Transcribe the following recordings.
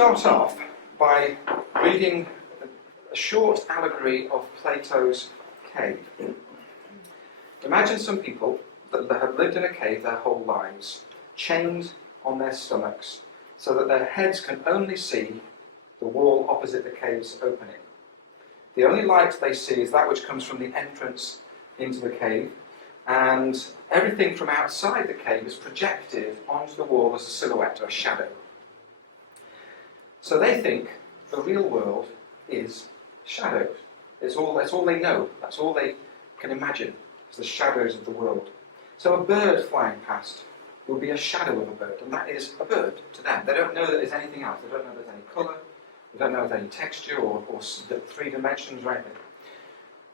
start off by reading a short allegory of Plato's cave. Imagine some people that have lived in a cave their whole lives, chained on their stomachs, so that their heads can only see the wall opposite the cave's opening. The only light they see is that which comes from the entrance into the cave, and everything from outside the cave is projected onto the wall as a silhouette or a shadow. So they think the real world is shadows. That's all they know. That's all they can imagine, is the shadows of the world. So a bird flying past will be a shadow of a bird, and that is a bird to them. They don't know that there's anything else. They don't know there's any colour. They don't know there's any texture or three dimensions or anything.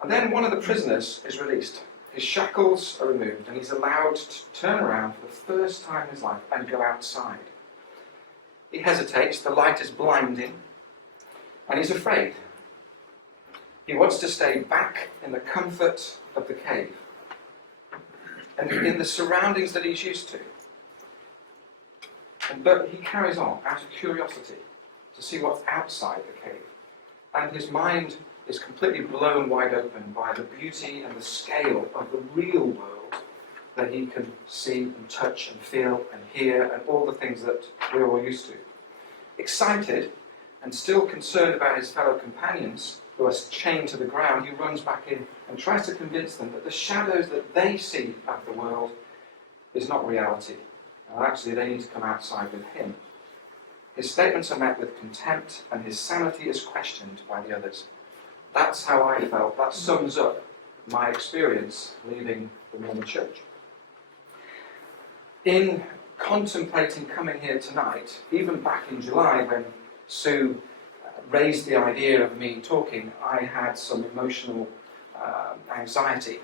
And then one of the prisoners is released. His shackles are removed, and he's allowed to turn around for the first time in his life and go outside. He hesitates, the light is blinding, and he's afraid. He wants to stay back in the comfort of the cave, and in the surroundings that he's used to. But he carries on out of curiosity to see what's outside the cave. And his mind is completely blown wide open by the beauty and the scale of the real world that he can see and touch and feel and hear and all the things that we're all used to. Excited and still concerned about his fellow companions who are chained to the ground, he runs back in and tries to convince them that the shadows that they see of the world is not reality. And actually, they need to come outside with him. His statements are met with contempt, and his sanity is questioned by the others. That's how I felt. That sums up my experience leaving the Mormon Church. In contemplating coming here tonight, even back in July when Sue raised the idea of me talking, I had some emotional anxiety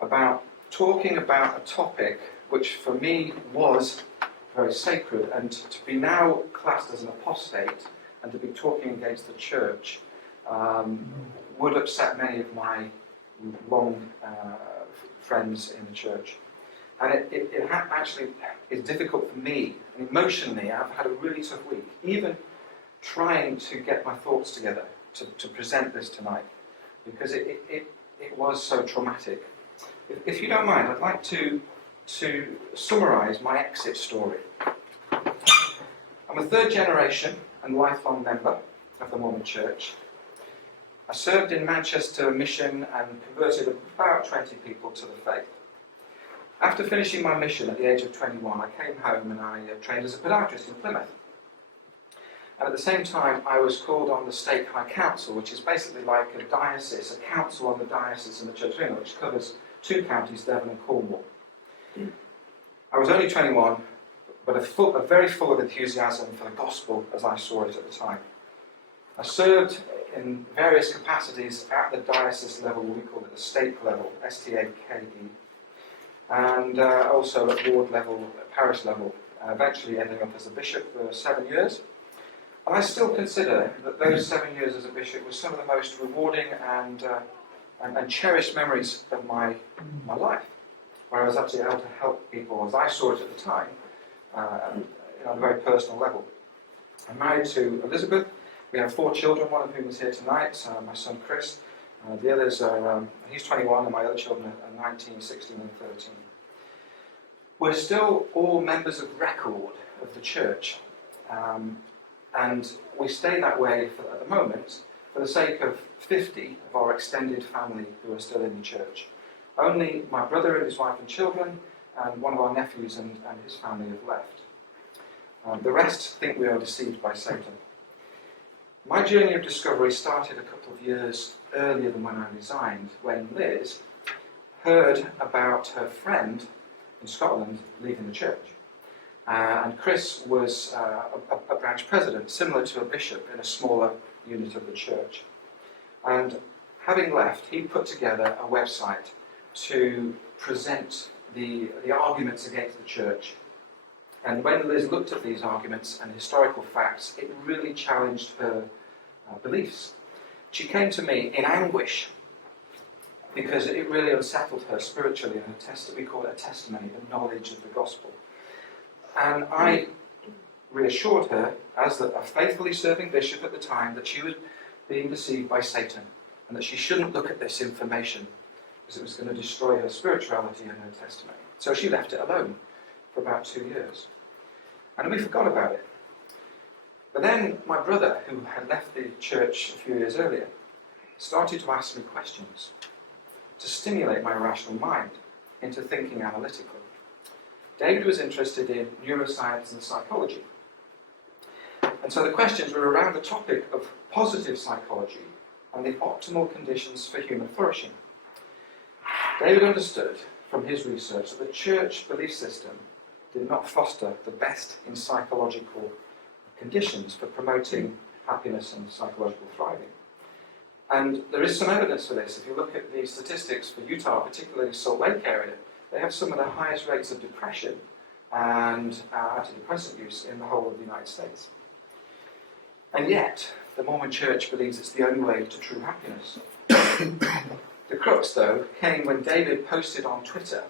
about talking about a topic which for me was very sacred, and to be now classed as an apostate and to be talking against the church would upset many of my long friends in the church. And it actually is difficult for me. And emotionally, I've had a really tough week, even trying to get my thoughts together to present this tonight, because it was so traumatic. If you don't mind, I'd like to summarise my exit story. I'm a third generation and lifelong member of the Mormon Church. I served in Manchester Mission and converted about 20 people to the faith. After finishing my mission at the age of 21, I came home and I trained as a podiatrist in Plymouth. And at the same time, I was called on the Stake High Council, which is basically like a diocese, a council on the diocese in the Church of England, which covers 2 counties, Devon and Cornwall. I was only 21, but very full of enthusiasm for the gospel as I saw it at the time. I served in various capacities at the diocese level, we call it the stake level, S-T-A-K-E, and also at ward level, at parish level, eventually ending up as a bishop for 7 years. And I still consider that those 7 years as a bishop were some of the most rewarding and cherished memories of my life, where I was actually able to help people as I saw it at the time, on a very personal level. I'm married to Elizabeth. We have 4 children, one of whom is here tonight, my son Chris. The others are, he's 21 and my other children are 19, 16 and 13. We're still all members of record of the church, and we stay that way at the moment for the sake of 50 of our extended family who are still in the church. Only my brother and his wife and children and one of our nephews and his family have left. The rest think we are deceived by Satan. My journey of discovery started a couple of years earlier than when I resigned, when Liz heard about her friend in Scotland leaving the church. And Chris was a branch president, similar to a bishop in a smaller unit of the church. And having left, he put together a website to present the arguments against the church. And when Liz looked at these arguments and historical facts, it really challenged her beliefs. She came to me in anguish because it really unsettled her spiritually, and we call it a testimony, the knowledge of the gospel. And I reassured her, as a faithfully serving bishop at the time, that she was being deceived by Satan and that she shouldn't look at this information because it was going to destroy her spirituality and her testimony. So she left it alone for about 2 years. And we forgot about it. But then my brother, who had left the church a few years earlier, started to ask me questions to stimulate my rational mind into thinking analytically. David was interested in neuroscience and psychology. And so the questions were around the topic of positive psychology and the optimal conditions for human flourishing. David understood from his research that the church belief system did not foster the best in psychological conditions for promoting happiness and psychological thriving. And there is some evidence for this. If you look at the statistics for Utah, particularly Salt Lake area, they have some of the highest rates of depression and antidepressant use in the whole of the United States. And yet, the Mormon Church believes it's the only way to true happiness. The crux, though, came when David posted on Twitter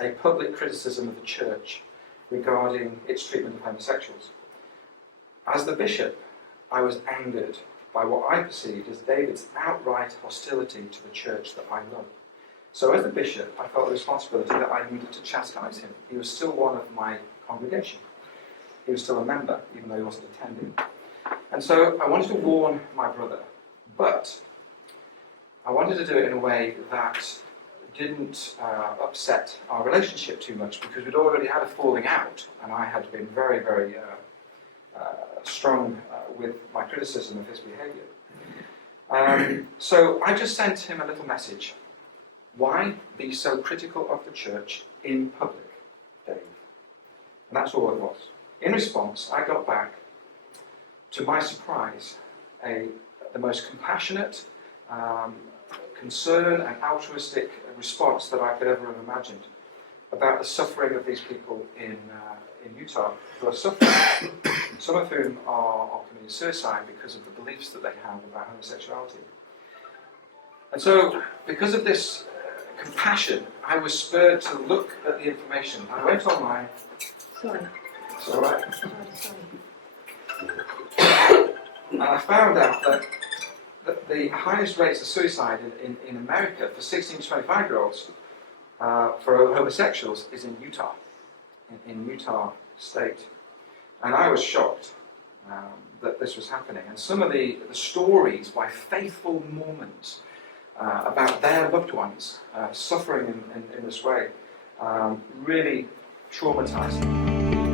a public criticism of the church regarding its treatment of homosexuals. As the bishop, I was angered by what I perceived as David's outright hostility to the church that I love. So as the bishop, I felt the responsibility that I needed to chastise him. He was still one of my congregation. He was still a member, even though he wasn't attending. And so I wanted to warn my brother, but I wanted to do it in a way that didn't upset our relationship too much, because we'd already had a falling out, and I had been very, very strong with my criticism of his behaviour. So I just sent him a little message. Why be so critical of the church in public, Dave? And that's all it was. In response, I got back, to my surprise, the most compassionate, concern and altruistic response that I could ever have imagined about the suffering of these people in Utah who are suffering, some of whom are committing suicide because of the beliefs that they have about homosexuality. And so, because of this compassion, I was spurred to look at the information. I went online. Sorry. It's all right. Sorry. And I found out that the highest rates of suicide in America for 16 to 25-year-olds for homosexuals is in Utah, in Utah State. And I was shocked that this was happening. And some of the stories by faithful Mormons about their loved ones suffering in this way really traumatized me.